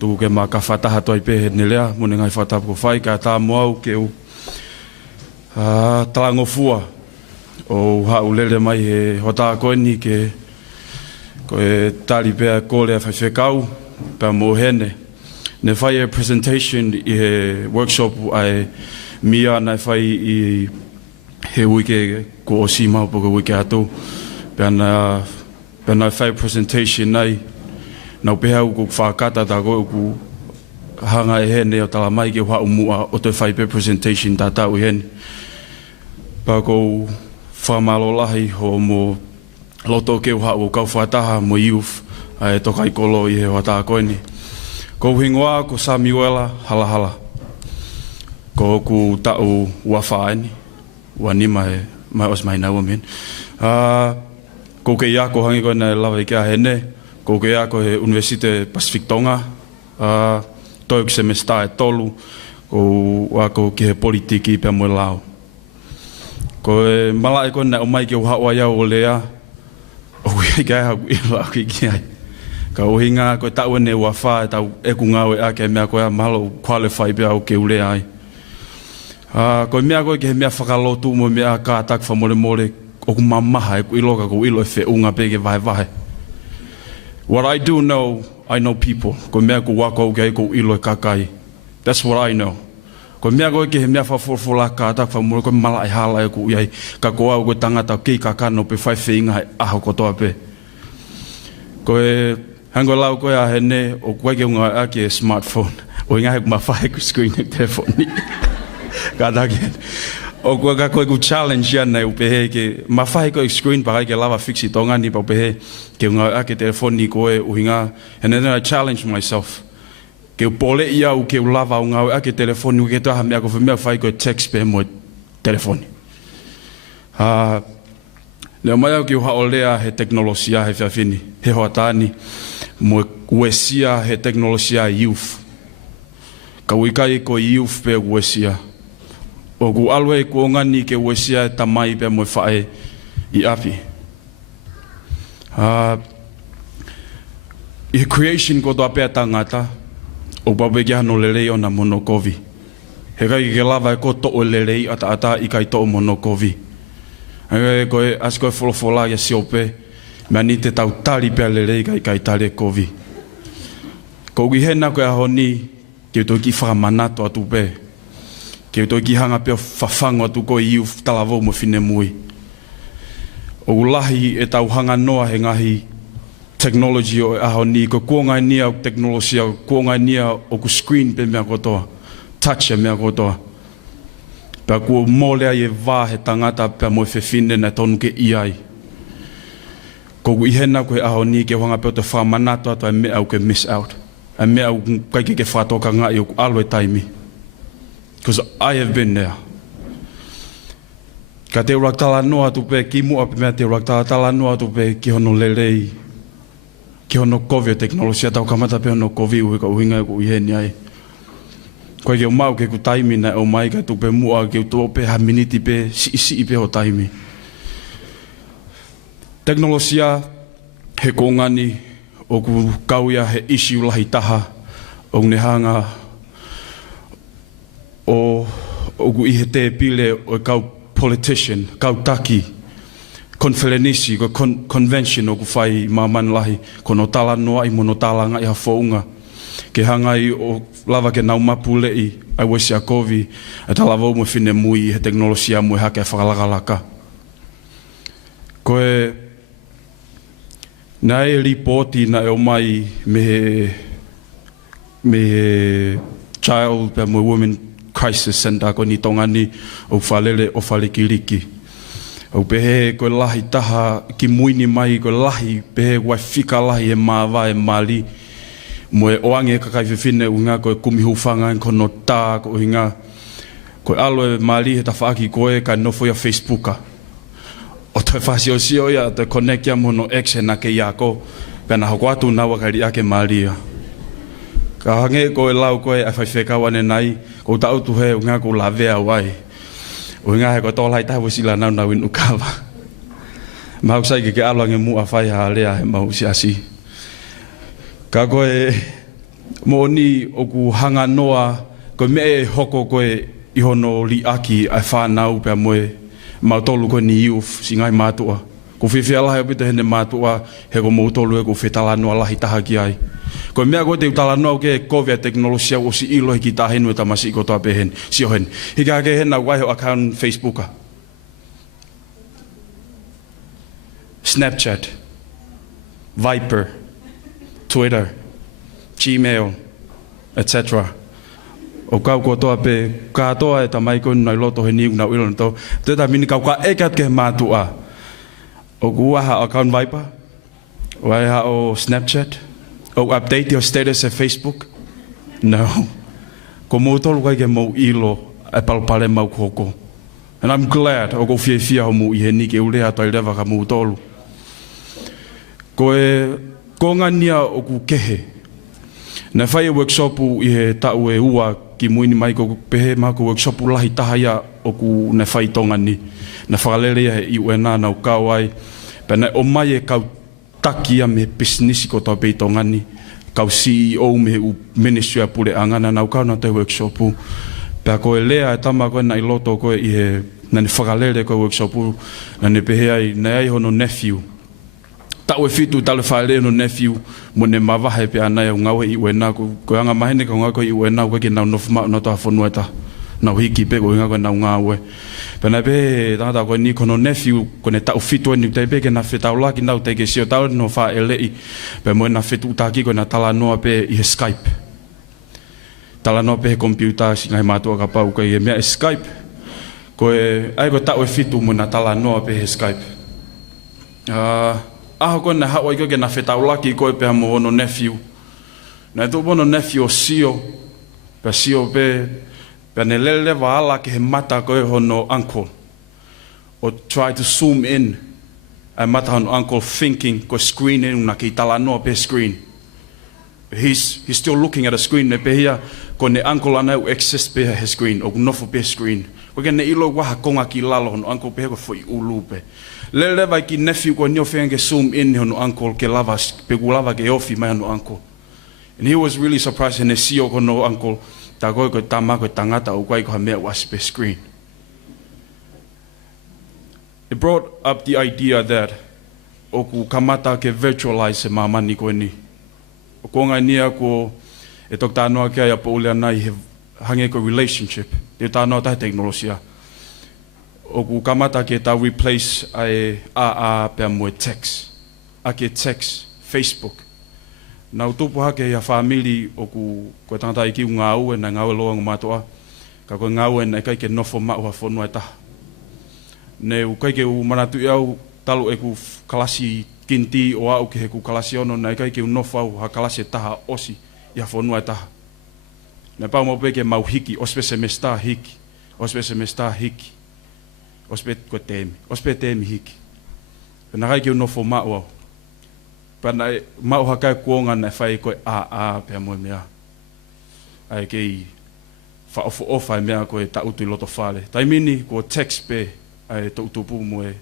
tu ke ma ka fataha toi pe ne lea mo ngai fata ko fai ka ta mo ke u talango fua o ha ulele mai he hota ko ni ke ko tali pe ko le fa fekau pa mo hene ne fai presentation i workshop ai mia na fai i he wike ko osima po ko wike ato pena fai presentation nai na pe ha ko fa kata ta ko ku hanga he ne o tala mai ke wa umua o te fai presentation ta u hen pa ko fa malo lahi ho mo loto ke wa o ka fa ta mo youth ai to kai kolo i he wa ta ko ni ko hingoa ko Samuela Halahala ko ku ta o wa fa ni wa ni mai os mai na women ko ke ya ko hangi ko na lava ke hene ko ke ya ko he Universite Pacific Tonga to semester tolu ko wa ko ke politiki pe mo lao ko mala ko na o mai ke wa ya o lea o ke ha ila ki ai ka o hinga ko ta one wa fa ta e ku ngawe a ke me ko malo qualify pe o ke ule ai ko me ko ke me fakalo tu mo me ka tak fa mole o ku mama ko iloka ko ilo fe unga pe ke Vahevahe. What I do know, I know people. Ko me ko wa ko ke ko ilo kakai. That's what I know. Ko me ko ke me fa for ka tak fa mole ko mala hala ko yai ka ko au ko tangata ke ka no pe fa fe inga a ko to pe. Ko hango lau ko ya hene o ko ke unga ke smartphone. O inga ma fa ko screen telephone. Kada ke o ko ga ko challenge ya na upe ke ma fa ko screen pa ke lava fixi tonga ni pa pe ke nga ke telefone ni ko o hinga and then I challenge myself ke pole ia o ke lava nga ke telefone ke to ha me ko me fa ko text pe mo telefone le mai ke ha olea he teknologia he fini he hotani mo wesia he teknologia youth ka wikai ko youth pe wesia o ku alwe ko ngani ke wesia tamai pe mo fae I api I creation ko to pe tangata o babe ya no lele ona monokovi he kai ke lava ko to lele ata I kai to monokovi ai ko asko fola ya siope mani te tau tali pe lele kai tali kovi ko gi hena ko honi ke to ki fa manato atu pe ke to ki hanga pe fafango tu ko iu talavo mo fine mui o lahi e tau hanga noa he ngahi technology o ahoni ko kuonga nia teknologia kuonga nia o ku screen pe me ko to touch me ko to pa ku mole ai va he tangata pe mo fe fine na tonu ke iai ko i hena ko ahoni ke hanga pe to fa manato to me au ke miss out a me au kai ke fa to ka nga yo alwe time because I have been there. Ka te raktala noa tu pe ki mua pe mea te raktala noa tu pe ki hono lelei ki hono kovi o teknolosia tau kamata pe hono kovi ui ka uhinga ku iheni ai koe ke o mau ke ku taimi na o mai ka tu pe mua ke tu pe ha miniti pe si pe o taimi teknolosia he kongani o ku kauia he issue lahi taha o ne hanga o ku ihe te pile o kau politician, kau taki, konfelenisi, ko convention o ku whai maman lahi, kono tala noa I mono tala ngai ha whaunga, ke hangai o lava ke nau mapu lei, ai wesi a kovi, e tala vau mo fine mui, he teknolosia mui hake whakalakalaka. Koe, na e ripoti na e o mai me child pe mo women crisis center ko ni tongani o falele o falekiriki o pehe ko lahi taha ki muini mai ko lahi pehe wa fika lahi e mawa e mali mo e oange ka kai fine unga ko kumi hufanga ko no ta ko hinga ko alo e mali he tafaki ko e ka no fo ya facebooka o te fasio sio ya te connect ya mono ex na ke yako pena ho kwatu na wa kali ake mali ka hange ko e lau ko e fekau'aki nai ko tau tu he unga ko lavea wai o nga he ko tolai ta wosila na na win ukava mau sai ke alo nge mu afai ha lea he mau si asi ka ko e Mo ni o ku hanga noa ko me hoko koe I hono li aki ai whanau pia moe mautolu koe ni youth si ngai mātua. Ko whiwhia lahi apita hene mātua he ko mautolu e ko whetalanoa lahi taha ki ai. Ko mea koe te utalanoa ke kovia teknolosia o si ilo hiki tā henu e tamasi I ko toa pehen. Si o hen. Hika ke hena waiho account Facebooka. Snapchat. Viper. Twitter. Gmail. Etc. O kau ko toa pe katoa e tamai ko nai loto he niu na ilo to te ta mini kau ka ekat ke matua o kuaha account Viper waiha o Snapchat o update your status at Facebook no ko mo tolu kai ke mo ilo e palpale mau koko and I'm glad o ko fia ho mu I he ni ke ule ha tai leva ka mo tolu ko e ko ngania o ku kehe na fai workshop I he tau e ua ki muini mai ko pehe ma ko workshop lahi taha ia o ku na fai tonga ni na whakalele ia he I uena na o kawai pena o mai e kau takia me business ko tau pei tonga ni kau CEO me u ministry a pule angana na o kau na te workshop pea ko e lea e tama koe na I loto koe I he na ni whakalele koe workshop na ne pehe ai na ai hono nephew tau e fitu tale whaele no nephew mo ne mawahe pe anai o ngawe I uena ko anga mahene ko ngako I uena ko ke nau nofuma no ta fonua ta na hiki pe ko ngako nau ngawe pena pe tata ko ni kono nephew ko ne tau fitu ni te pe ke na feta ula ki nau te ke sio tau no fa ele pe mo na fitu ta ki ko na tala no pe I Skype tala no pe computer si ngai matua ka pau ko e me Skype ko e ai ko tau e fitu mo na tala no pe Skype aho ko na hawa iko ke na fetaulaki ko e pe mo no nephew na to bono nephew sio pe ne lele wala ke he mata ko e hono uncle or try to zoom in a mata hono uncle thinking ko screen in na ki tala no pe screen he's still looking at a screen ne pe hia ko ne uncle ana u access pe he screen o no fo pe screen ko ke ne ilo wa konga ki lalo hono uncle pe ko foi ulupe lele vai ki nephew ko nio fenge zoom in hono uncle ke lava pe lava ke ofi mai hono uncle and he was really surprised and see ko no uncle ta ko tama ko tangata o kai ko me was pe screen it brought up the idea that o ku kamata ke virtualize mama ni ko ni o ko ngania ko e tok ta no ke ya po le na I hange ko relationship te ta no ta teknologia o ku kamata ke ta replace ai a pe mo text ake text Facebook na utupu hake ya family o ku ko tanta iki ngau na ngau lo ngatoa ka ko ngau na kai ke nofo ma wa fonu eta ne u kai ke u manatu au talu e ku kalasi kinti o au ke ku kalasi ono na kai ke nofo ha kalasi taha osi ya fonu eta ne pa mo pe ke mau hiki ospe semester hiki ospe ko temi hiki na kai ke nofo ma wa pana mau haka kuonga na fai ko a pe mo mea ai ke fa ofa mea ko ta utu loto fale tai mini ko text pe ai to utu mo e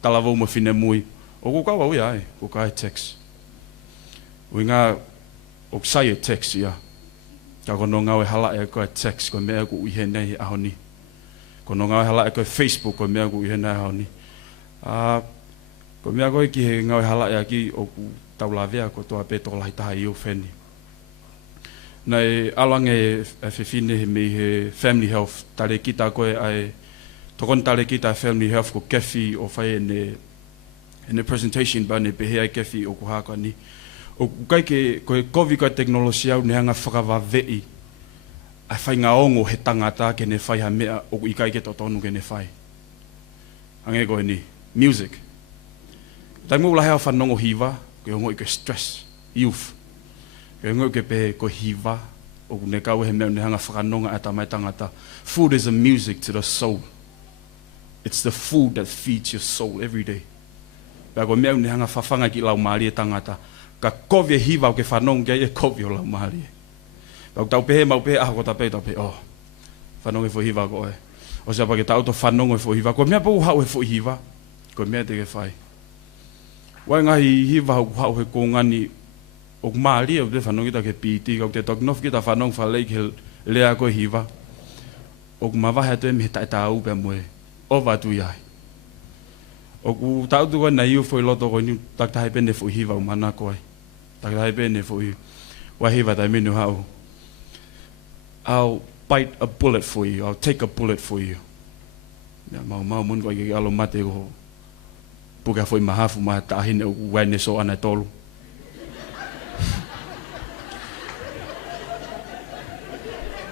talavo mo fine mui o ko ka wa ai ko ka text winga o sai text ya ka ko no ngawe hala e ko text ko mea ko ihe nei ahoni ko no ngawe hala e ko Facebook ko mea ko ihe nei ahoni ko mea ko ki ngawe hala ya ki o ku taulavea ko to ape to lai taha I ofeni nei alange fefine me he family health tale kita ko ai to kon tale kita family health ko kefi o fai ne presentation ba ne pe he kefi o ku ha ka ni o kai ke ko covid ka teknologia ne hanga whakawawei a fai nga ongo he tangata ke ne fai ha mea o I kai ke totonu ke ne fai ange ko ni music tai mo la ha whanongo hiva ke ngoi ke stress youth ke ngoi ke pe ko hiva o ne ka we me ne hanga whakanonga ata mai tangata food is a music to the soul it's the food that feeds your soul every day ba ko me ne hanga whawhanga ki lau mari tangata ka kovie hiva o ke whanonga e kovie lau mari ba tau pe mau pe a ko ta pe oh whanonga fo hiva ko o se pa ke tau to whanonga fo hiva ko me po ha o fo hiva ko me te ke fai wai ngahi hiva hau he ko ngani ok mali o te whanong kita ke piti, o te toknof kita whanong whalei ke lea koe hiva. Ok mawahe atu e me tae tau pe moe, o watu iai. Ok tau tu koe na iu foi loto koe ni taktahe pene fo hiva o mana koe. Taktahe pene fo i wahiva tai minu hau. I'll bite a bullet for you, I'll take a bullet for you. Mau mun koe ke alo mate ko puka foi mahafu ma tahine o wene so ana tolu.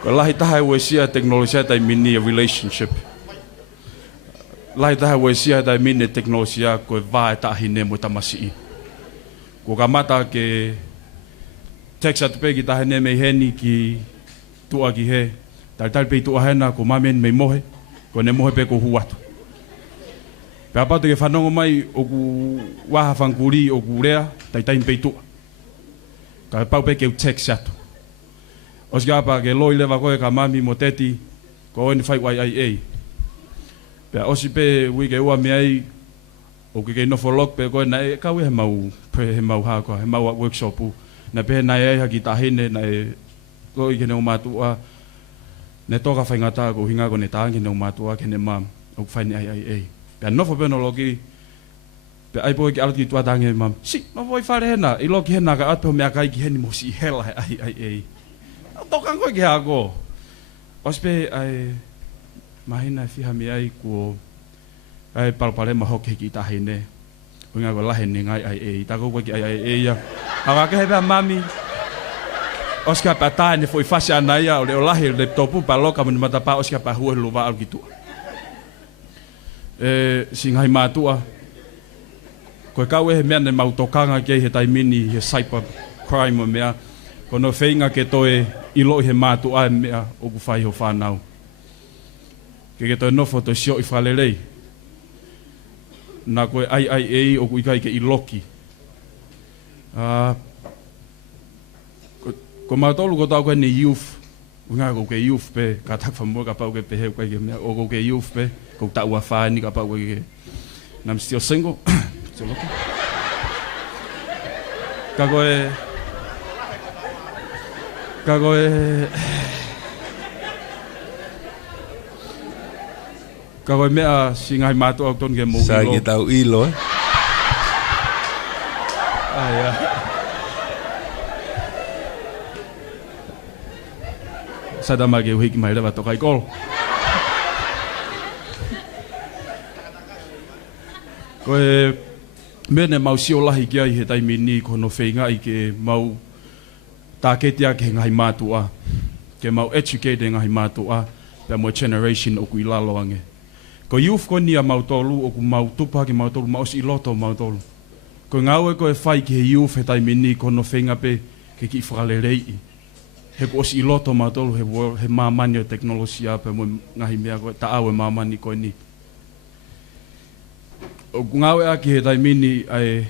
Ko lahi taha e wesia teknolosia tai mini a relationship. Lahi taha e wesia tai mini teknolosia ko vae tahine mo tamasi. Ko kamata ke text atu pegi tahine me heni ki tua ki he. Tal pe tua hena ko mamen me mohe. Ko ne mohe pe ko huatu. Pe apatu ke whanongo mai o ku waha whankuri o ku rea tai pe tua. Ka pau pe ke u text atu. Os gapa ke loi lewa koe ka mami mo teti ko oi ni whai wai ai ei. Pe osi pe ui ke ua me ai o ke nofo lok pe koe na e kawe he mau hako, he mau workshop u. Na pe na e haki tahine na e loi ke ne o matua ne toka whai ngata ko hinga ko ne taangi ne o matua ke ne mam o whai ni ai ei. Pe nofo pe no loki pe ai po ke alki tua tangi mam. Si, nofo i whare hena, i loki hena ka atpe o mea kai ki heni mo si hela he ai ei. Tokan koe ke hako. Ospe ai mahina fiha mi ai ko ai palpale ma hoke ki tahine. Unga ko lahe ni ngai ai ei. Tako koe ki ai ei ya. Hawa ke hebe mami. Oska pa tae ne foi fasi anai ya. Ole o lahe laptopu pa loka mani matapa oska pa hue luwa au gitu. Singai matua. Koe kau he mea ne mautokanga ke he taimini he cyber crime o mea. Kono whainga ke toe ilo he mātu ai mea o ku whai ho whanau. Ke toe nofo to sio i whalelei. Nā koe ai ei o ku ikai ke iloki. Ko mātolu ko tau koe ni youth. Unga ko ke youth pe, ka tak whamua ka pau ke pe heu kai ke mea. O ko ke youth pe, ko ta ua whaini ka pau ke. I'm still single. Still looking. Ka koe... Ka koe... Ka koe mea singai mātua au ton ke mō ilo. Sa ke tau ilo, Ai, Sa dama ke uhiki mai rewa tokai kolo. Koe mene mau sio lahi ki ai he taimini kono whainga i ke mau tāketia ke ngai mātua. Ke mau educate ngai mātua pe mo generation o kui lalo ange. Ko youth ko nia mau tolu o ku mau tupa ki mau tolu mau si loto mau tolu. Ko ngau e ko e whai ki he youth he taimini kono whainga pe ke ki whakalelei. He ko si loto mau tolu he mamani o teknolosia pe mo ngahi mea ko ta au e mamani ko ni. O ngau e aki he taimini ai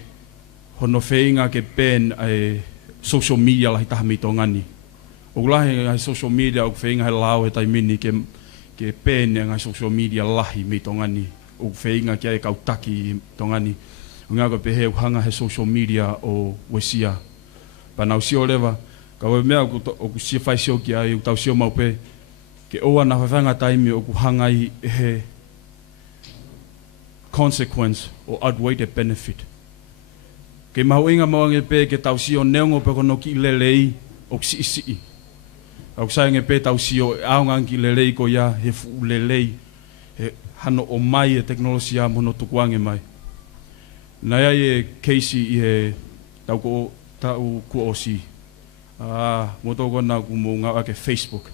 hono whainga ke pen ai social media lahi taha mito ngani. O lahi ngai social media o whainga he lao he taimini ke pen ngai social media lahi mito ngani. O whainga ki ai kautaki to ngani. O ngau pe he hanga he social media o wesia. Panau sio lewa, ka we mea o ku sia whai sio ki ai o tau sio mau pe ke oa na whanga taimi o ku hanga i he consequence or outweighed benefit. Ke mau inga mawange pe ke tau sio neongo pe kono ki lelei o si. Au sainge pe tau sio aongang ki lelei ko ya he fu lelei he hano o mai e teknolosia mono tukuange mai. Na ia e Casey i he tau ku o si. Moto kona ku mo ngā ke Facebook.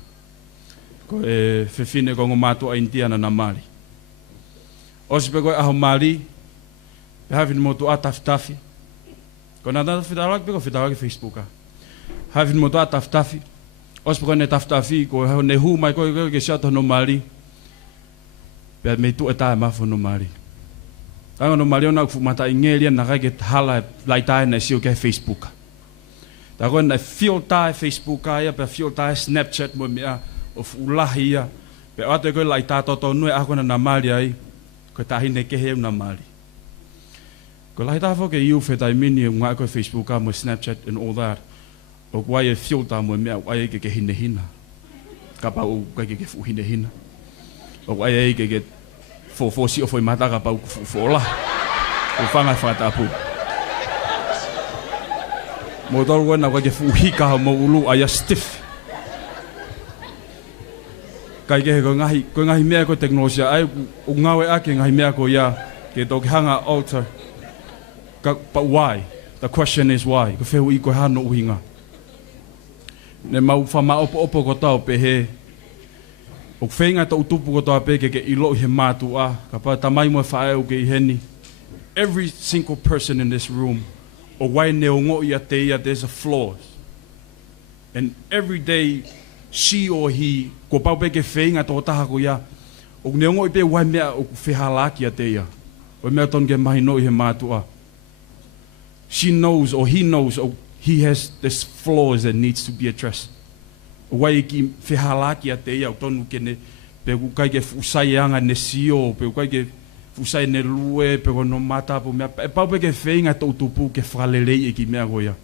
Ko e whewhine ko ngō mātua Indiana na Mali. Osi pe koe aho Mali, pe hawhine motu a tafitafi. Ko nā tata whitawaki pe ko whitawaki Facebooka. Hawhine motu a tafitafi. Osi pe koe ne tafitafi, ko ne hu mai koe ke siata no Mali. Pe me tu e tae mafo no Mali. Tanga no Mali ona ku mata ingelia na kai ke hala lai tae na sio ke Facebooka. Ta koe na feel tae Facebooka ia, pe feel tae Snapchat mo mea o ulahi ia. Pe ato e koe lai tae toto nue ako na Mali ai. Ko tahine ke heu na Mali. Ko lahi taha whoke iu whetai mini o ngā koe Facebook mo Snapchat and all that. O wai e filter mo mea wai e ke hine hina. Ka pau kai ke fu hine hina. O wai e ke fosi o foi mata ka pau ku fola. O whanga whatapu. Mo tolu wena kai ke fu hika mo ulu aia stiff. Kai ke ko ngahi mea ko teknolosia ai o ngawe ake ngahi mea ko ia ke toki hanga altar. But why? The question is why. Ko whehu I koe hano uhinga. Ne mau whama opo ko tau pe he. O whenga tau tupu ko tau pe ke ilo he mātu a. Ka pa tamai mo whae o ke I heni. Every single person in this room. O wai ne o ngoi a te ia, there's a flaws. And every day, she or he, ko pau pe ke whenga tō taha ko ia. O ne o ngoi pe wai mea o whehalaki a te ia. O mea ton ke mahi no I he mātu a. She knows or he knows or he has this flaws that needs to be addressed. Wai ki whehalaki a te ia o tonu ke ne pe kai ke fusai anga ne sio, pe kai ke fusai ne lue, pe ko no mata po mea, e pau pe ke whenga tau tupu ke whalelei e ki mea goia.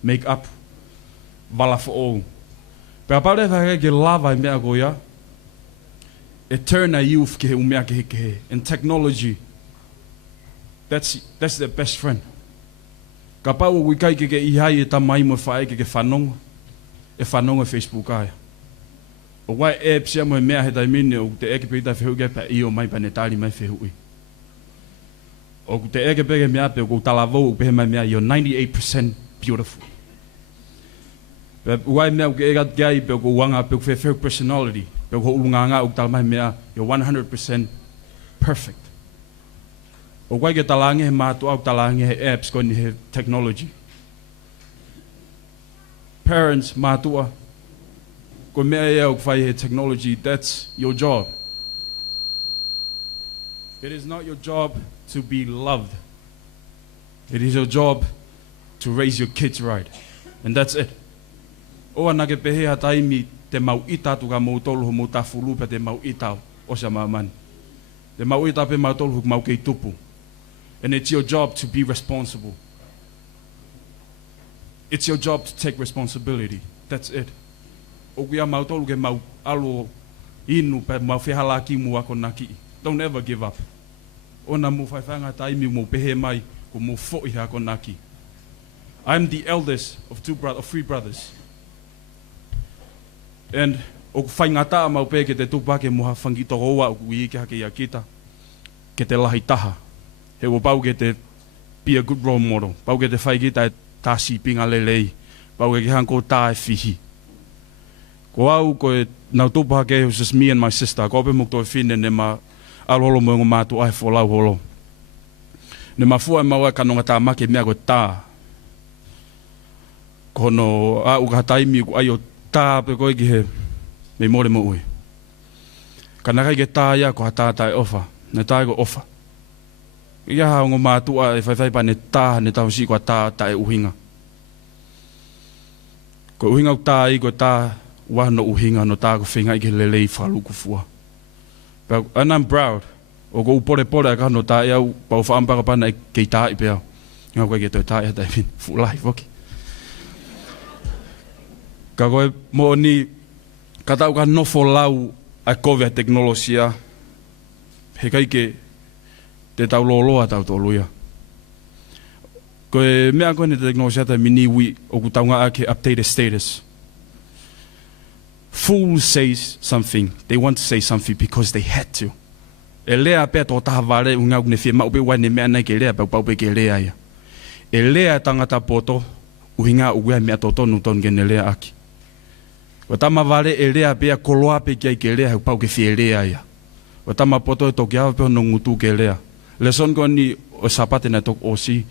Make up. Vala for all. Pe a pau le whaka ke lava I mea goia. Eterna youth ke he umea ke he. And technology. That's the best friend. Ka pau o wikai ke ihai e tamai mo whae ke whanonga. E whanonga Facebook ai. O wai apps ia mo e mea he taimine o te eke pita whehu ke pa I o mai pa ne tari mai whehu I. O te eke peke mea pe o kou talavou o pehe mai mea you're 98% beautiful. Pe wai mea o ke ega gai pe o kou wanga pe o whehu personality. Pe o kou ulunganga o talamai mea you're 100% perfect. O wai ke talange he mātua o talange he apps ko ni he technology. Parents mātua. Ko mea ea o kwhai he technology, that's your job. It is not your job to be loved. It is your job to raise your kids right. And that's it. O ana ke pehe ha taimi te mau ita tu ka mau tolu ho mau tafulu pe te mau ita o sa mamani. Te mau ita pe mau tolu ho mau kei tupu. And it's your job to be responsible. It's your job to take responsibility. That's it. O kia mau tolu ke mau alo inu pe mau whihalaki mu ako naki. Don't ever give up. Ona mu whaiwhanga taimi mu pehe mai ko mu fo'i ako naki. I'm the eldest of three brothers. And o whaingata mau pe ke te tupake muha whangito roa o kui ke hake ia kita. Ke te lahi taha. He o pau ke te be a good role model. Pau ke te whaikita e tāsi pinga lelei. Pau ke hanko tā e whihi. Ko au ko e nau tupa ke it was just me and my sister. Ko ape mokto e whine ne ma alolo mo ngā mātu ai wholau holo. Ne ma fua e maua kanonga tā make mea ko tā. Kono a uka taimi ko ai o tā pe koe ki he me more mo ui. Kanakai ke tā ia ko ha tā tai ofa. Ne tā ko ofa. Ia hao ngō mātua e whaiwhai pa ne tā ne tau si kua tā tae uhinga. Ko uhinga o tā I ko tā wano uhinga no tā ko whinga I ke lelei whaluku fua. And I'm proud. O ko upore pore ka no tā iau pau whaampaka pana e kei tā I peau. Ngā koe ke toi tā ia tai min fulai whoki. Ka koe mo ni ka tau ka nofo lau a kowe teknolosia. He kai ke te tau loloa tau tōluia. Ko e mea koe ne te teknolosia ta mini ui o ku taunga ake update status. Fools say something. They want to say something because they had to. E lea pēr tō taha wale u ngau ne whia mau pe wai ne mea nei ke lea pau pe ke lea ia. E lea tangata poto u hinga u wea mea tō tonu ton ke ne lea aki. Wa tama wale e lea pēr koloa pe kia ke lea pau ke whia lea ia. Wa tama poto e toki awa pēr no ngutu ke lea. Le son ko ni o sapate na tok osi.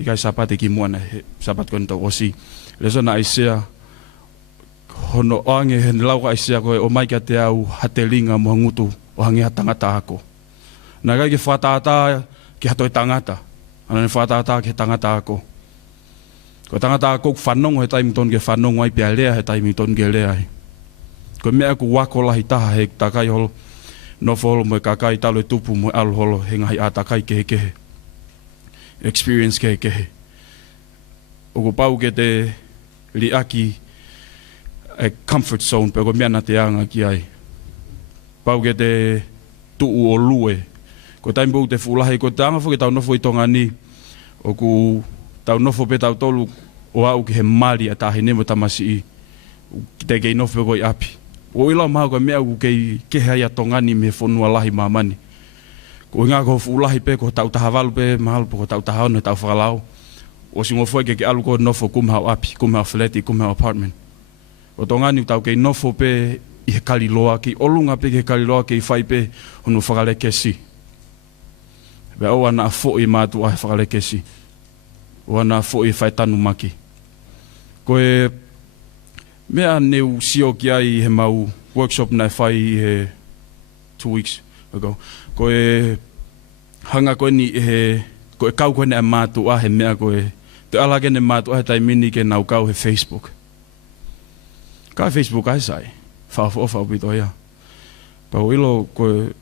I kai sapate ki mua na sapate ko ni tok osi. Le son na aisea. Hono ange he lau ka aisea koe o mai kia te au hatelinga mua ngutu o hangi ha tangata ako. Nā kai ke whātātā ki hatoi tangata. Ana ne whātātā ki tangata ako. Ko tangata ako whanongo he taimi ton ke whanongo ai pia lea he taimi ton ke lea ai. Ko mea ku wako lahi taha he takai holo. No folo mo kakai talo tupu mo al holo he ngahi a takai kehe kehe. experience ke. O ko pau ke te liaki a comfort zone pe ko miana te anga ki ai. Pau ke te tuu o lue. Ko taimbo te fulahi ko tanga fo ke tau nofo I tonga ni. O ku tau nofo pe tau tolu o au ki he mali a tahi nemo tamasi I. Te kei nofo ko I api. O ila maha ko mea ku kei hea ia tonga ni me fonua lahi mamani. Ko inga ko fulahi pe ko tau tahavalu pe mahal po ko tau tahau ne tau whakalao. O singo foi ke alu ko nofo kumhau api, kumhau fleti, kumhau apartment. O tonga ni tau kei nofo pe I he kaliloa ki olunga pe ke kaliloa ke I whai pe honu whakaleke si. Be o ana fo I mātu a he whakaleke si. O ana fo I whai tanu maki. Ko e mea neu sio ki ai he mau workshop na whai he 2 weeks ago. Ko e hanga koe ni he, ko e kau koe ne a mātu a he mea koe. Te alake ne mātu a he taimini ke nau kau he Facebook. Ka Facebook ai sai. Whawha pito ia. Pau ilo koe,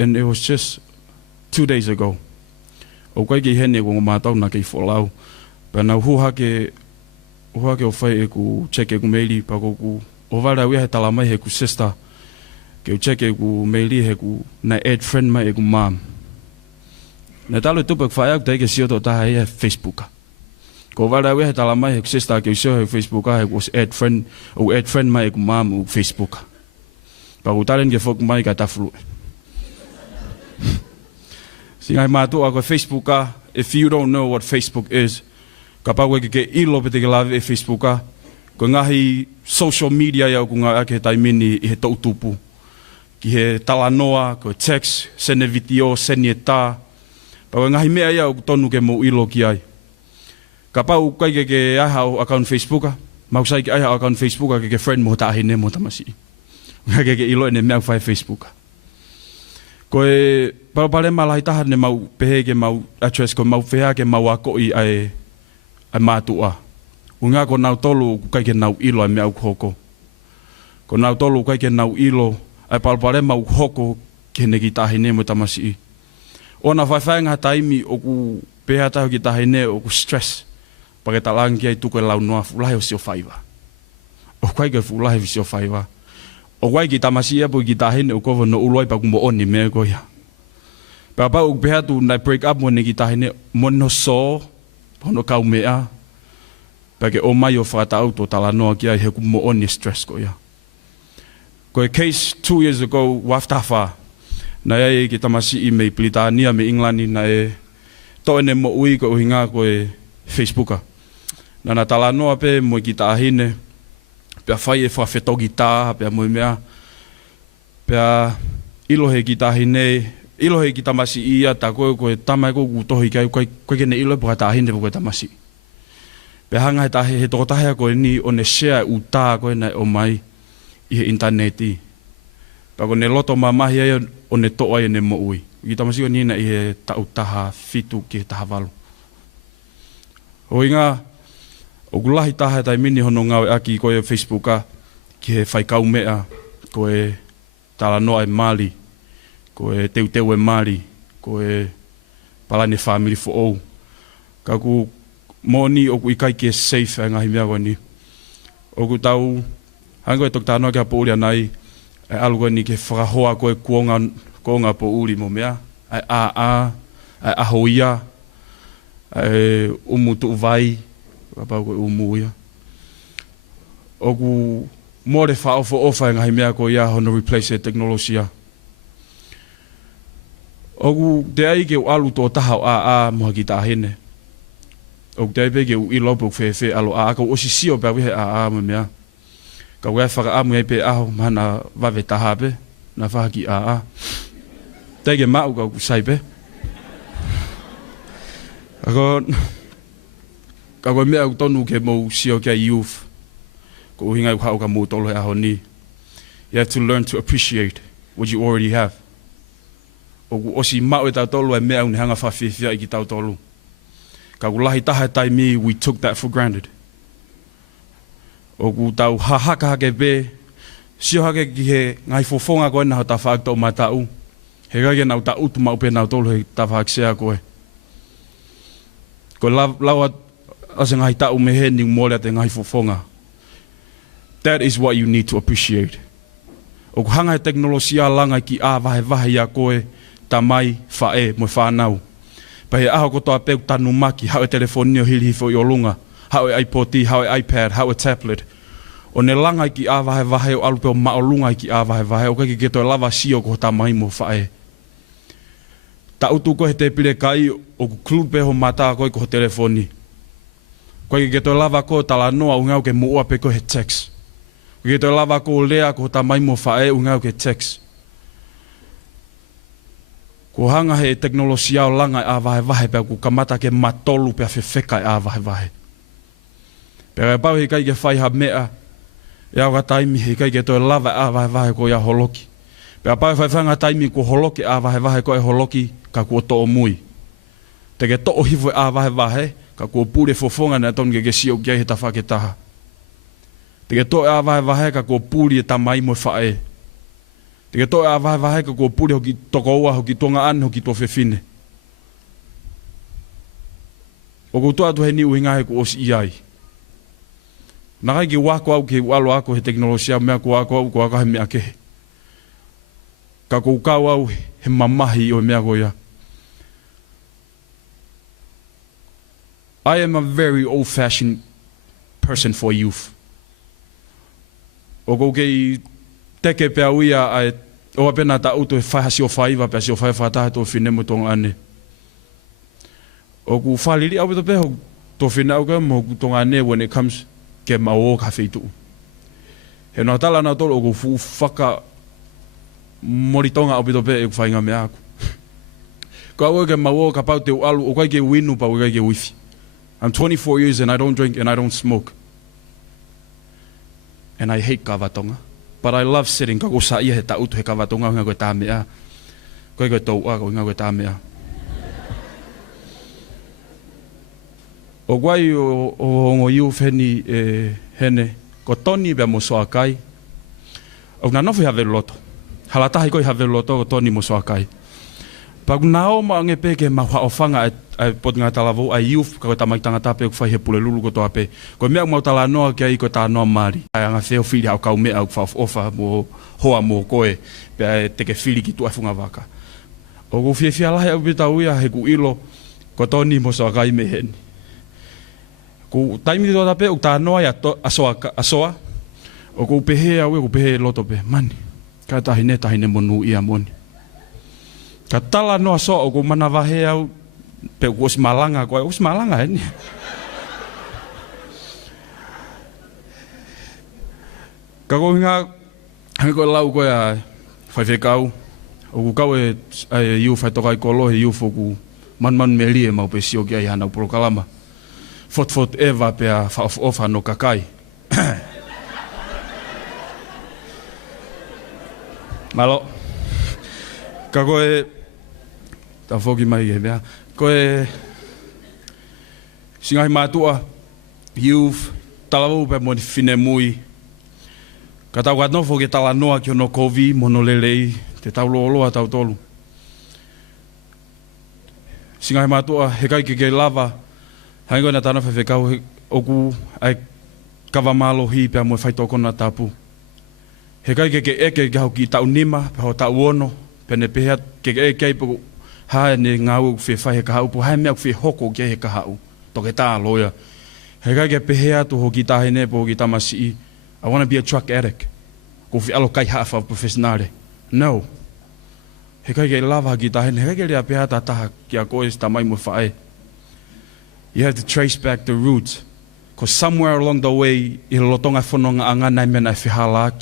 and it was just 2 days ago. O koe ki hene ko mātau na kei wholau. Pa nau huhake o whai e ku cheke ku meili, pa ku o wara wea he talamai he ku sister. Ke u cheke ku meili he ku na add friend mai e ku mom. Na talo tupak whai au teike sio to taha e Facebooka. Ko wara wea he talamai he ku sister ke u sio he Facebooka he ku add friend mai e ku mom u Facebooka. Pa ku talen ke fok mai ka tafru. Singai mātua ko Facebooka, if you don't know what Facebook is, ka pau ke ilo pe te ke lawe e Facebooka, ko ngahi social media iau ku ngā ake taimini I he tautupu. Ki he talanoa, ko text, sene video, sene tā. Pau ngahi mea iau ku tonu ke mo ilo ki ai. Ka pau kai ke aha o account Facebooka, mau sai ke aha o account Facebooka ke friend mo tahi ne mo tamasi. Nga ke ilo ene mea whai Facebooka. Ko e pare malahi taha ne mau pehe ke mau address ko mau whea ke mau ako I ai mātua. Unga ko nau tolu ku kai ke nau ilo ai mea hoko. Ko nau tolu kai ke nau ilo ai palpare mau hoko ke ne ki tahi ne mo tamasi. Ona whaiwhainga taimi o ku peha tahu ki tahi ne o ku stress. Pake talangi ki ai tuko e lau noa fulahi o sio whaiwa. O kai ke fulahi o sio whaiwa. O kai ki tamasi e po ki tahi ne o kovo no uloi pa kumbo oni mea ko ia. Papa o peha tu nai break up mo ne ki tahi ne mo no so hono kau mea. Pake o mai o whata auto talanoa ki ai he kumbo oni stress ko ia. Ko e case 2 years ago waftafa. Na e ki tamasi I mei Britania me Englandi na e to ene mo ui ko uhinga ko e Facebooka. Na na talanoa pe mo ki tahine. Pea whai e whawhetogi tā, pea mo mea. Pea ilohe ki tahine, ilohe ki tamasi ia, ta koe tamai koe tohi kai, koe kene ilohe puka tahine po koe tamasi. Pea hanga he tahe, he toko tahea koe ni o ne share u tā koe nei o mai I he interneti. Pea ko ne loto mamahi ai o ne toa I ne mo ui. Ki tamasi o nina I he tau taha fitu ki he taha walu. O inga, o kulahi taha tai mini hono ngau aki koe Facebooka ki he whaikau mea, koe talanoa e Mali, koe teuteu e Mali, koe palane family for all. Ka ku moni o ku ikai ki e safe e ngahi mea koe ni. O ku tau, hango e tok tānoa ki a po uri anai, e alu koe ni ke whakahoa koe kuonga po uri mo mea, ai ai ahoia, ai umutu vai, Kapau koe umuia. O ku more whaofa ngahi mea ko ia hono replace teknolosia. O ku te ai ke u alu tō taha o moha ki tāhene. O ku te ai pe ke u ilopo whewhe alo ka u osisio pe wihe mo mea. Ka wea whaka amu ei pe aho mahana wawe taha pe, na whaha ki Te ke mau ka ku sai pe. Ka koe mea tonu ke mou sio kia youth. Ko uhinga hao ka mou tolo he aho ni. You have to learn to appreciate what you already have. O ku osi mau e tau tolu e mea uni hanga whawhiwhia I ki tau tolu. Ka ku lahi taha tai mi, we took that for granted. O ku tau hahaka hake be, sio hake ki he ngai fofonga koe na ho ta whaak tau matau. He kai nau ta utu mau pe nau tolu he tawhaaksea koe. Ko lawa asa ngai tau me he ning mole te ngai fofonga. That is what you need to appreciate. O hanga teknolosia langa ki a vahevahe ia koe tamai fae mo whanau. Pa he aho kotoa peu tanu maki, hau e telefonio hili hifo i o lunga, hau e iPod, hau e iPad, hau e tablet. O ne langa ki a vahevahe o alupe o maolunga ki a vahevahe, o kaki keto e lava sio ko tamai mo fae. Ta utu ko he te pile kai o ku pe ho mata ko ko telefoni. Ko ke to lava ko tala noa unga ke mo pe ko he text. Ko ke to lava ko lea ko ta mai mo fae unga ke text. Ko hanga he teknolosia o langa a vahevahe pe ku kamata ke matolu pe fekau'aki a vahevahe. Pe pau he kai ke fai ha mea. Ya wa taimi he kai ke to lava a vahevahe ko ya holoki. Pe pau fai fanga taimi ko holoki a vahevahe ko e holoki ka kua to'o mui. Te ke to'o hifo a vahevahe, ka kua pure fofonga na ton ke sio kia he tawhake taha. Te ke to'o a vahevahe ka kua pure e tamai mo whae. Te ke to'o a vahevahe ka kua pure hoki tokoua, hoki tonga an, hoki to whewhine. O kutoa tu he ni uhinga he ku osi iai. Nakai ki wako au ke walo ako he teknolosia mea ku wako au ku wako he mea kehe. Ka kou kau au he mamahi o mea goia. I am a very old-fashioned person for youth. O kou kei teke pea uia ai o apena ta uto e whaihasi o whaiva pea si o whaiva tahe tō whinemu tonga ane. O kou whaliri au pito pea tō whinau ka mo tonga ane when it comes ke mao ka wheitu. He no tala na tolo o kou whaka moritonga au pito pea e ku whainga mea aku. Ko au ke mao ka pau te ualu o kai ke winu pa o kai ke wifi. I'm 24 years and I don't drink and I don't smoke. And I hate kawatonga. But I love sitting ka sa ia he ta utu he kawatonga nga koe tā mea. Koe koe tau a koe nga koe tā mea. O guai o hongo iu wheni hene ko toni bea mo soa kai. O nga nofu hawe loto. Halatahi koe hawe loto ko toni mo soa kai. Paku nao ma nge peke ma wha o whanga ai pot ngā talawo ai youth ka koe tamai tangata pe ku whai he pule lulu ko toa pe. Koe mea mau tala noa kia i ko tā noa maari. Ai anga wheo whiri au kau mea au wha ofa mo hoa mo koe pe teke whiri ki tu afunga waka. O ku whia lahe au pita uia he ku ilo ko toni mo soa kai me heni. Ku taimi toa ta pe u tā noa ia asoa. O ku pehe au ku pehe loto pe. Mani, ka tahine monu ia moni. Ka tala noa so o ku mana wahe au pe ku osi malanga koe, osi malanga heni. Ka koe hinga, hangi koe lau koe a whai whekau, o ku kau e iu whai tokai kolohe iu foku man me lie mau pe sio ki ai hana uporo kalama. Fot eva pe a whaofa no kakai. Malo. Ka koe, ta whoki mai e mea, koe singahi mātua, youth, talawu pe mo whine mui. Ka tau ka nofo ke tala noa ki ono kovi, mono lelei, te tau looloa tau tolu. Singahi mātua, he kai ke lava, haingo na tāna whewhekau oku ai kawa mālohi pe mo whaitokona tāpu. He kai ke eke hau ki tau nima, pe ho tau ono, pene pehea ke eke ipo hae ne ngau whi whai he kahau, po hae mea whi hoko ki he kahau, toke tā loia. He kai ke pehea tu ho ki tāhene po ki tamasi, I want to be a truck addict. Ko whi alo kai haa wha professionale. No. He kai ke lava ki tāhene, he kai ke rea pehea tā taha ki a koe ta mai mo whae. You have to trace back the roots. Because somewhere along the way, I lotonga whanonga anga nai mena e Halahala.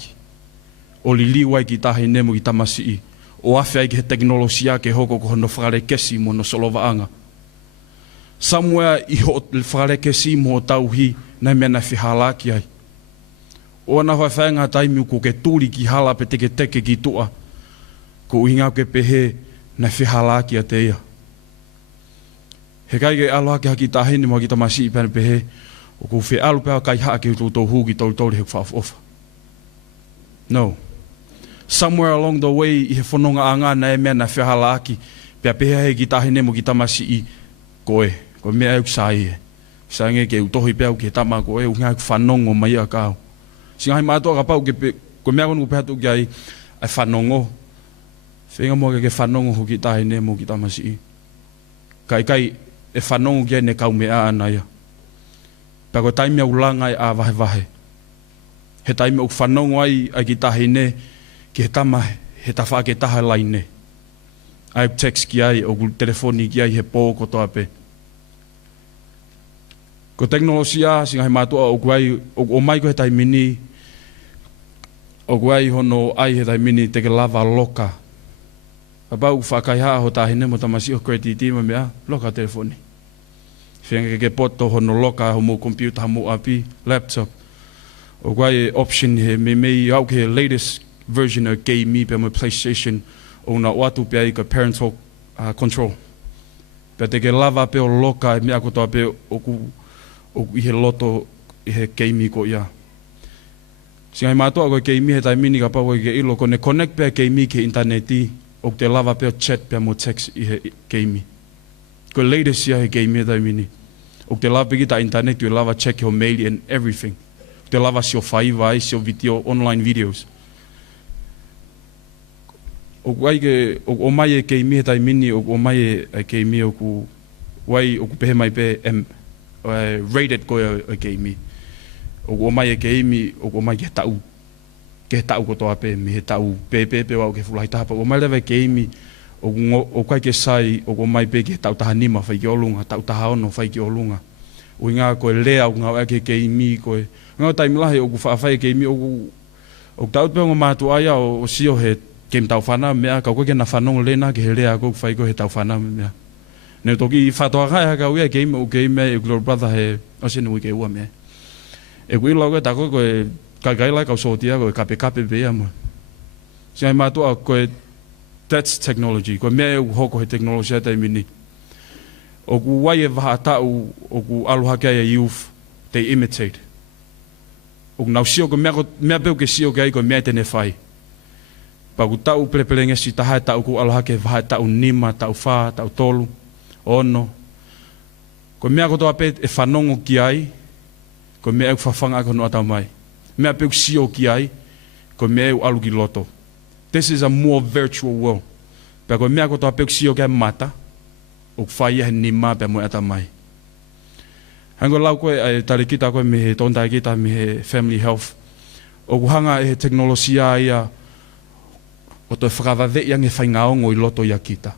O li liwai ki tāhene mo ki tamasi. O awhi ai ki he teknolosia ke hoko ko hono whare kesi mo no solovaanga. Somewhere I ho whare kesi mo tauhi nai mena Halahala ai. O ana whaiwhainga taimi ko ke tūri ki hala pe teke ki tua. Ko uhinga ke pehe nai Halahala a te ia. He kai ke aloha ke haki tāhene mo ki tamasi I pēne pehe. O ko whi alu pēha kai haa ke tō hūki tau he whaofa. No. somewhere along the way I he whanonga anga na e mea na whehalaaki pia peha he ki tahine mo ki tamasi I koe ko mea euk sai he sange ke utohi pia ki he tama koe unga whanongo mai a kao singa hai mātua ka pau ko mea konu peha tu ki ai whanongo whenga mua ke whanongo ho ki tahine mo ki tamasi I kai e whanongo ki ai ne kau mea anaya pia ko taimi au langa I a Vahevahe he taimi au whanongo ai ki tahine ki he tama he tawha ke taha laine. Ai text ki ai, o telefoni ki ai he pō kotoa pe. Ko teknolosia, singa he mātua o kuai, o mai ko he tai mini, o kuai hono ai he tai mini te ke lava loka. Apau whakai haa ho tahine mo tamasi o kretiti ma mea, loka telefoni. Whianga ke poto hono loka ho mo computer ha mo api, laptop. O kuai option he me mei au ke latest version of game pe mo PlayStation o na watu pe ai ka parental control. Pe te ke lava pe o loka me ako to pe o I he loto I he game ko ia. Singa mato ko game he tai mini ka pa ko ke ilo ko ne connect pe game ke interneti o te lava pe chat pe mo text I he game. Ko latest ia he game he tai mini. O te lava pe ta internet you lava check your mail and everything. Te lava si o whaiva si o video online videos. O wai ke o mai e ke mi tai mini o mai e ke mi o ku wai o ku pe mai pe rated ko e ke mi o mai e ke mi o mai ke tau ko to ape mi tau pe wa ke fulai tapa o mai leve ke mi o kai ke sai o mai pe ke tau taha nima fai ke olunga tau taha ono fai ke olunga o inga ko lea o nga ke mi ko nga tai milahi o ku fa fai ke mi o tau pe ngo matu aya o sio he kem tau whana mea ka koe ke na whanongo lena ke he rea kou whai ko he tau whana mea. Ne toki whatoa kai haka ua game o game e Little Brother he osene ui ke ua mea. E kui lau koe ta koe koe kai lai kau sotia koe kape bea mo. Singai mātua koe that's technology. Koe mea e hoko he teknologia tai mini. O ku wai e waha tau o ku aloha kia e youth they imitate. O ku nau sio ko mea peo ke sio ke ai koe mea tene whai. Pa ku tau pelepelenge si taha tau ku aloha ke vaha tau nima, tau wha, tau tolu, ono. Ko mea kotoa pe e whanongo ki ai, ko mea e whawhanga ako no atau mai. Mea pe sio ki ai, ko mea e alu ki loto. This is a more virtual world. Pa ko mea kotoa pe sio ke mata, o whai he nima pe mo atau mai. Hango lau koe e tari kita koe me he tontai kita me he family health. O ku hanga e he teknolosia ia, o toi whakawave ia nge whaingaongo I loto ia kita.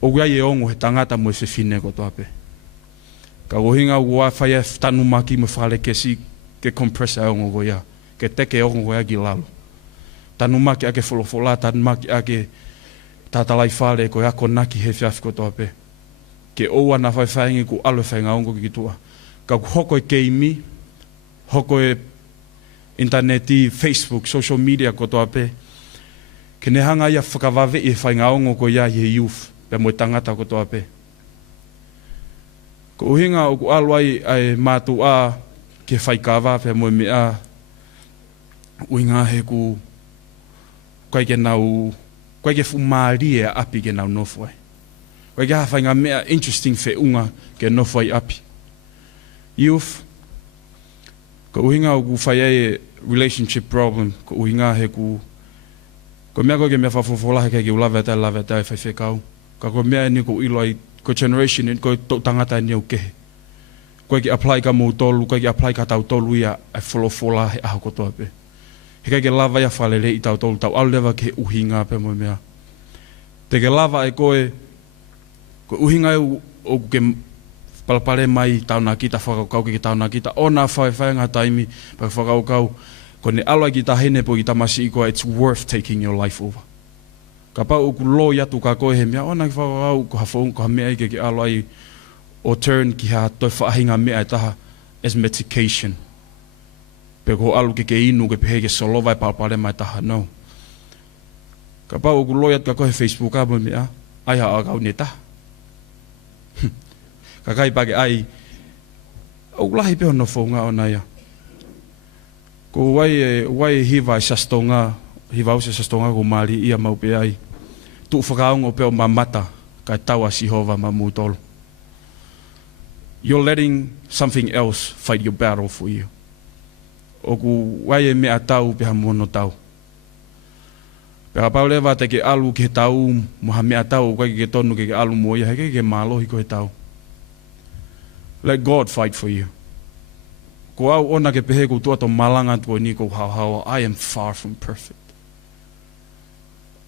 O guai e ongo he tangata mo e whine ko toape. Ka ohinga ua whai e tanu maki mo whale ke si ke compressor ongo go ia. Ke teke ongo go ia ki lalo. Tanu maki ake wholofola, tanu maki ake tatalai whale ko ia konaki he whiafi ko toape. Ke oua na whai whaingi ku alo whaingaongo ki tua. Ka hoko e keimi, hoko e interneti, Facebook, social media ko toa pe. Ke ne hanga ia whakawave I whaingaongo ko ia I youth, pe mo tangata ko toa pe. Ko uhinga o ku aluai ai mātu a ke whaikawa pe mo mea uhinga he ku kai ke nau, kai ke whumari e api ke nau nofwai. Kai ke hawhainga mea interesting whiunga ke nofwai api. Youth, ko uhinga o ku whai relationship problem ko uhinga he ku ko mea ko ke mea whafofola he ke lava e whai whekau ka ko mea ni ko ilo ai ko generation ni ko tangata ni o kehe ko ke apply ka mo tolu ko ke apply ka tau tolu ia ai wholofola he aho ko toa pe he ke lava ia whalele I tau tolu tau aleva ke uhinga pe mo mea te ke lava e ko uhinga o ke palapale mai tauna kita whakakau ki tauna kita ona whaiwhainga taimi pa whakakau ko ne aloa ki tahene po ki tamasi I koa it's worth taking your life over. Ka pau ku lo yatu ka koe he mea ona ki whakakau ko hawhaunga ko ha mea ike ki aloa I o turn ki ha toi whaahinga mea taha as medication. Pe ko alu ke inu ke pehe ke solova palapale mai taha no. Ka pau ku lo yatu ka koe Facebook ka mo mea ai ha akau ne taha. Kakai pake ai o lahi pe no fonga ona ia Ko wai hiva sastonga, hiva o se sastonga ko mali ia mau pe ai. Tu whakaongo pe o mamata, kai tawa si hova mamu tolu. You're letting something else fight your battle for you. Oku wai mea tau pe hamono tau. Pera pau lewa te ke alu ke tau, moha mea tau, kai ke tonu ke alu moia, heke ke malohi ko he tau. Let God fight for you. Ko au ona ke pehe ko tuato malanga tuo ni ko hau, I am far from perfect.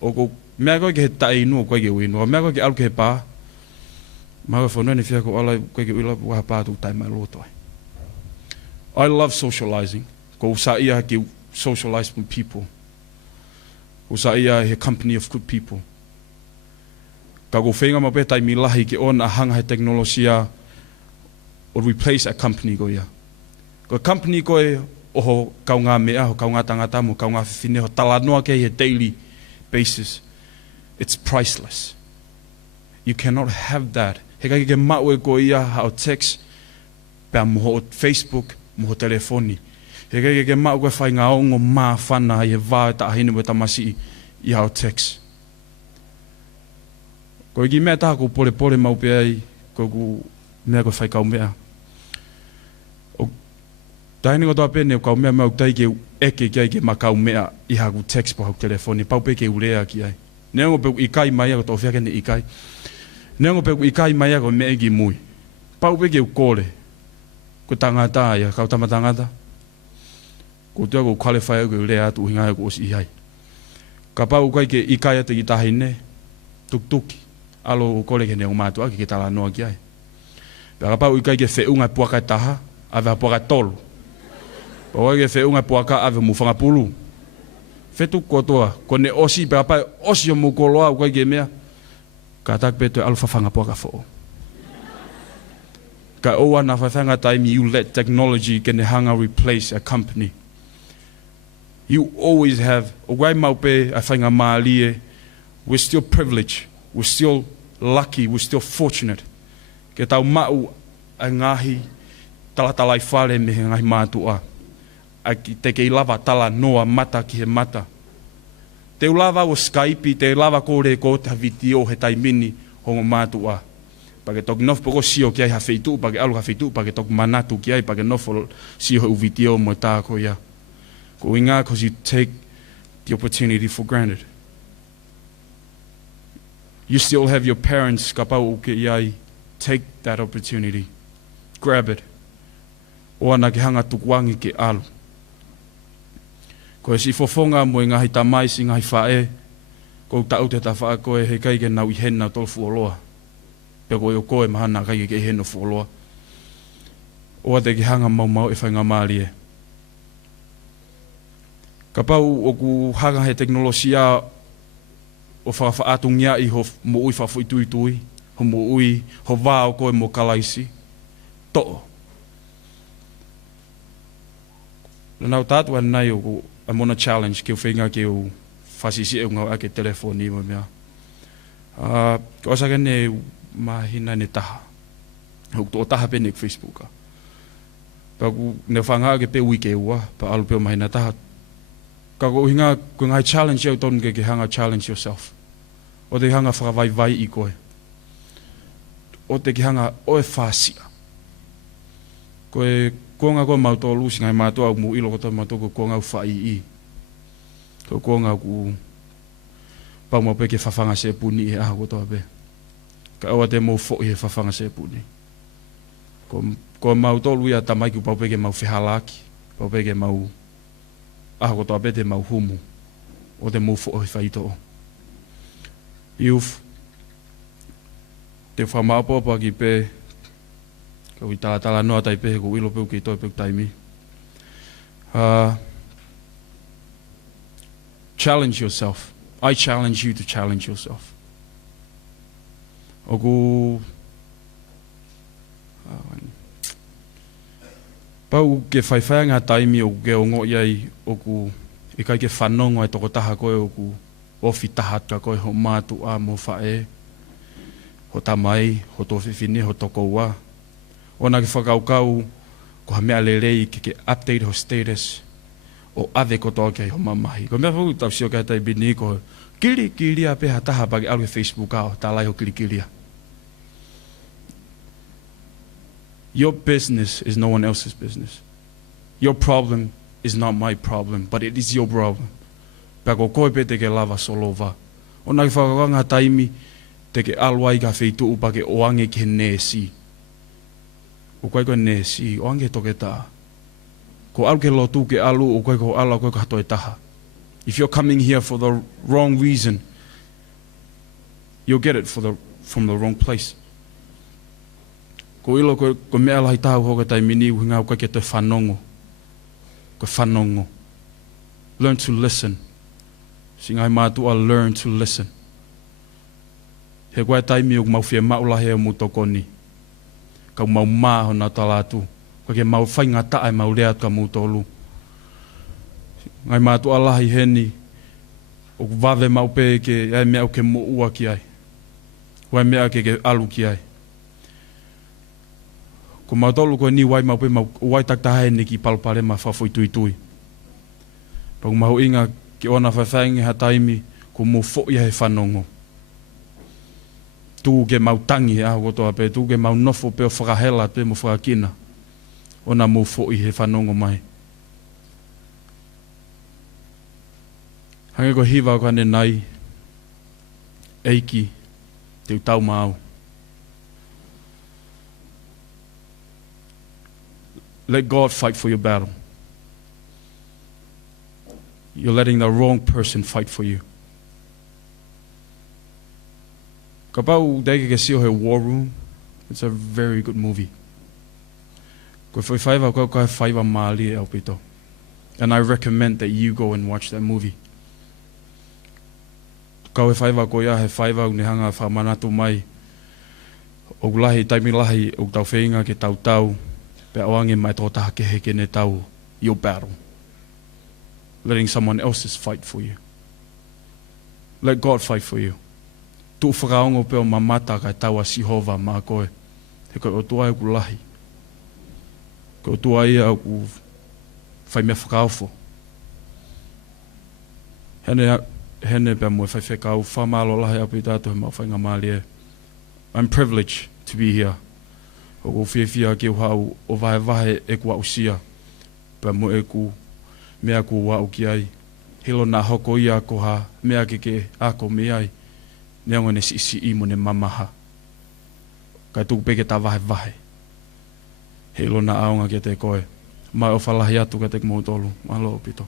O ko mea koe ke he tai inua koe ke uinu, o mea koe ke alu ke he pā, maa koe whanua ni whia ko alai koe ke uila waha pā tu tai mai loto ai. I love socializing. Ko sa ia ke socialize with people. Ko sa ia he company of good people. Ka ko whenga ma pe tai milahi ke ona hanga he teknolosia or replace a company ko ia. Ko company ko e oho kaunga mea, ho kaunga tangata mo, kaunga whiwhine, ho talanoa ke he daily basis. It's priceless. You cannot have that. He kai ke mau e ko ia hao text, pia moho Facebook, moho telefoni. He kai ke mau koe whai ngā ongo mā whana i he vāe ta ahine mo tamasi i hao text. Ko i ki mea taha ko pole mau pe ai, ko mea koe whai kau mea. Tahini ko toa pene kau mea mau tai ke eke ki ai ke makau mea i haku text po haku telefoni, pau pe ke urea ki ai. Neongo pe ikai mai ako tōwhia kene ikai. Neongo pe ikai mai ako mea ki mui. Pau pe ke ukore. Ko tangata ia, kau tamatangata. Ko tua ko qualify ako urea atu hinga ako osi ihai. Ka pau kai ke ikai ate ki tahine, tuktuki. Alo ukore ke neongo mātua ki ke tala noa ki ai. Ka pau ikai ke whiunga puaka taha, ave puaka tolu. O ke whiunga puaka ave mufanga pulu. Fetu kotoa, ko ne osi pe apai osi o mukoloa u kai ke mea. Ka tak pe to alfa fanga puaka fo. Ka oa na whawhanga time you let technology can hanga replace a company. You always have, o wai mau pe a whainga maalie, we're still privileged, we're still lucky, we're still fortunate. Ke tau mau a ngahi talatalai whare me he ngahi mātua. Aki te kei lava tala noa mata ki he mata. Te lava o Skype, te lava kore ko te video he taimini hongo mātua. Pake tok nof poko sio ki ai hawhitu, pake alu hawhitu, pake tok manatu ki ai, pake nof sio u video mo tā ko ia. Ko inga, because you take the opportunity for granted. You still have your parents, ka pau ke iai, take that opportunity. Grab it. O ana ke hanga tukuangi ke alu. Ko e si fofonga mo i ngahi tamai si ngahi whae, ko tau te ta wha koe he kai ke nau i hena tol fuoloa. Pe ko e o koe mahana kai ke hena fuoloa. O te ki hanga mau e whainga maali e. Ka pau o ku hanga he teknolosia o whakawhaatungia i ho mo ui whawhui tui, ho mo ui, ho wā o koe mo kalaisi. To'o. Nau tātua nei o I'm on a challenge ke o whenga ke o whasisi e ngau ake telefoni mo mea. Ko asaka ne mahina ne taha. Huk to taha pe ne Facebooka. Pa ku ne whanga ake pe ui ke ua, pa alu pe o mahina taha. Ka ko hinga ko ngai challenge au ton ke hanga challenge yourself. O te hanga whakawai i koe. O te ki hanga oe whasia. Koe konga ko mau tolu singai matua au mu ilo ko tama to ko konga u fai I. Ko konga ku pa mo pe ke fafanga se puni e a ko to be. Ka o te mo fo e fafanga se puni. Ko mau tolu ia tamai ku pa pe ke mau fehalaki, pa pe ke mau a ko to be te mau humu. O te mo fo e fai to. Youth te whamapo pa ki pe ka ui tātala noa tai pehe ko ilo peu ki toi peu taimi. Challenge yourself. I challenge you to challenge yourself. Oku pau ke whaiwhainga taimi o ke ongo iai oku i kai ke whanongo ai toko taha koe oku ofi tahat ka koe ho mātu a mo whae ho tamai, ho tōwhiwhine, ho toko ua. Ona ke whakaukau ko ha mea lerei ke update ho status. o ave kotoa ke ho mamahi. Ko mea fu tau sio kai tai bini ko kili pe hataha bagi alu Facebook ao ta lai ho kili. Your business is no one else's business. Your problem is not my problem, but it is your problem. Pea ko koe pe te ke lava solova. O nai whakakanga taimi te ke alwai ka wheitu upa ke oange ke nesi. O koe koe nesi, oange toke taa. Ko alu ke lotu ke alu, o koe ko ala, o koe ko hatoe taha. If you're coming here for the wrong reason, you'll get it from the wrong place. Ko ilo ko mea lahi tahu hoka tai mini uhinga koe ke te whanongo. Ko whanongo. Learn to listen. Singai mātua learn to listen. He koe taimi o mau whia maulahe o mutokoni. Kau mau māho na talatu. Koe ke mau whainga tae mau rea ka mutolu. Ngai mātua lahi heni o vave mau pe ke ai mea o ke moua ki ai. Wai mea ke alu ki ai. Ko mautolu ko ni wai mau pe mau wai taktahe ni ki palpare ma whafoi tui. Pau mau inga ki ona whawhaingi ha taimi ko mo fo ia he whanongo. Tu ke mau tangi a kotoa pe, tu ke mau nofo pe o whakahela pe mo whakakina. Ona mo fo i he whanongo mai. Hange ko hiwa ko ane nai, eiki, te utau maau. Let God fight for your battle. You're letting the wrong person fight for you. Kapau deke ke sio he War Room. It's a very good movie. Ko foi faiva ko faiva mali el pito. And I recommend that you go and watch that movie. Kau he whaiva ko ia he whaiva uni hanga whamanatu mai. O lahi taimi lahi o tau whenga ke tau. Pe awange mai tō taha ke heke ne tau. Your battle. Letting someone else's fight for you. Let God fight for you. Tu whakaongo pe o mamata kai tau a Sihova mā koe. He koe o tua e ku lahi. Koe o tua ia o ku whai mea whakaofo. Hene pe mua whai whekau whamalo lahi api tātou he mau whainga maali e. I'm privileged to be here. O ko whiawhia ke hau o Vahevahe e kua usia. Pe mua e ku mea ku wau ki ai. Hilo nā hoko ia ko ha mea ke ako me ai. Neonga ne si imo ne mamaha. Kai tuku peke tā Vahevahe. Hilo nā aonga ke te koe. Mai o whalahi atu ka te kmo tolu. Malo pito.